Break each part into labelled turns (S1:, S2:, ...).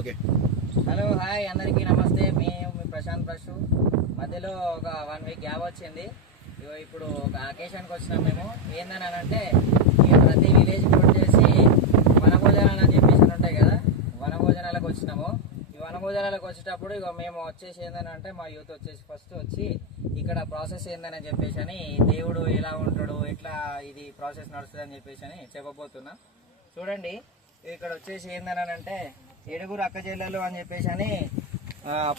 S1: Okay.
S2: Hello hi అందరికీ నమస్తే. మేము మీ ప్రశాంత్ ప్రశు. మధ్యలో ఒక వన్ వీక్ గ్యాప్ వచ్చింది. ఇగో ఇప్పుడు ఒక అకేషన్కి వచ్చినాం మేము. ఏందని అంటే ప్రతి విలేజ్ వచ్చేసి వనభోజనాలు అని చెప్పేసి ఉంటాయి కదా? వనభోజనాలకు వచ్చినాము. ఈ వనభోజనాలకు వచ్చేటప్పుడు ఇక మేము వచ్చేసి ఏందని అంటే మా యూత్ వచ్చేసి ఫస్ట్ వచ్చి ఇక్కడ ప్రాసెస్ ఏందని చెప్పేసి అని దేవుడు ఎలా ఉంటాడు ఎట్లా ఇది ప్రాసెస్ నడుస్తుంది అని చెప్పేసి అని చెప్పబోతున్నా. చూడండి. ఇక్కడ వచ్చేసి ఏందని అంటే ఏడుగురు అక్క చెల్లెలు అని చెప్పేసి అని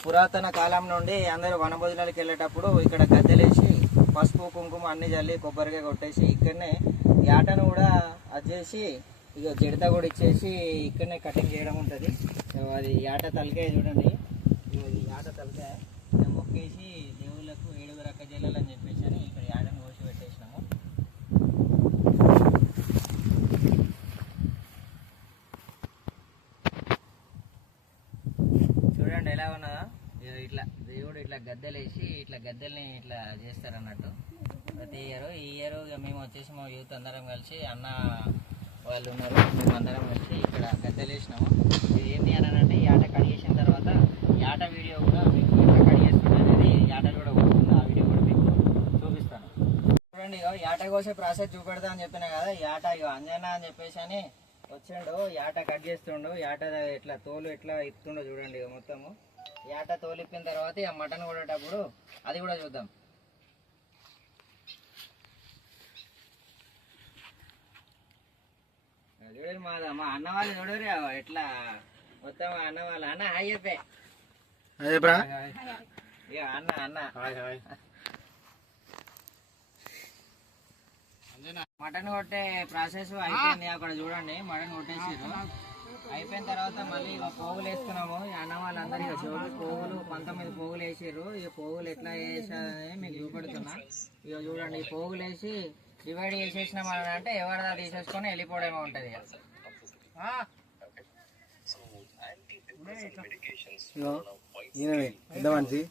S2: పురాతన కాలం నుండి అందరూ వనభోజనాలకు వెళ్ళేటప్పుడు ఇక్కడ గద్దెలేసి పసుపు కుంకుమ అన్ని చల్లి కొబ్బరికాయ కొట్టేసి ఇక్కడనే యాటను ఆటను కూడా అది చేసి ఇక జడిత కూడా ఇచ్చేసి ఇక్కడనే కటింగ్ చేయడం ఉంటుంది. అది యాట తలకాయ చూడండి. ఇగో యాట ఆట తలకాయ ఇక మొక్కేసి దేవుళ్ళకు ఏడుగురు అక్క చెల్లెలు అని చెప్పేసి అని ఇక్కడ ఈ ఆటను కోసి పెట్టేసినాము చూడండి ఎలా ఉన్నదా. ఇగో ఇట్లా దేవుడు ఇట్లా గద్దెలేసి ఇట్లా గద్దెల్ని ఇట్లా చేస్తారు అన్నట్టు ప్రతి ఇయర్ ఈ ఇయర్ ఇక మేము వచ్చేసి మా యూత్ అందరం కలిసి అన్న వాళ్ళు ఉన్నారు మేము అందరం కలిసి ఇక్కడ గద్దెలేసినాము. ఇది ఏంటి అని అంటే ఈ ఆట కడిగేసిన తర్వాత ఈ ఆట వీడియో కూడా మీకు ఇట్లా కడిగేస్తుంది అనేది ఈ ఆటలు కూడా వస్తుంది ఆ వీడియో కూడా మీకు చూపిస్తాను. చూడండి ఇగో ఈ ఆట కోసే ప్రాసెస్ చూపెడతా అని చెప్పినా కదా ఈ ఆట ఇగో అంజనా అని చెప్పేసి అని వచ్చిండు. ఈ ఆట కట్ చేస్తుండు. ఈ ఆట ఇట్లా తోలు ఎట్లా ఇస్తుండో చూడండి ఇక మొత్తము. ఈ ఆట తోలు ఇప్పిన తర్వాత ఇక మటన్ కొడేటప్పుడు అది కూడా చూద్దాం. అది చూడండి మా అన్న వాళ్ళు చూడరు ఎట్లా మొత్తం అన్న వాళ్ళు. అన్న హాయ్ చెప్పే. అన్న అన్న
S1: హాయ్ హాయ్
S2: మటన్ కొట్టే ప్రాసెస్ అయిపోయింది అక్కడ చూడండి. మటన్ కొట్టేసారు అయిపోయిన తర్వాత మళ్ళీ ఇక పోగులు వేసుకున్నాము. ఈ అన్న వాళ్ళందరూ ఇక చూడు పోగులు పంతొమ్మిది పోగులు వేసారు ఈ పోగులు ఎట్లా వేసారని మీకు చూపెడుతున్నా. ఇక చూడండి ఈ పోగులు వేసి డివైడ్ చేసేసినాం అని అంటే ఎవరిదా తీసేసుకొని వెళ్ళిపోవడమే ఉంటుంది ఇక.
S1: పెద్ద మనిషి.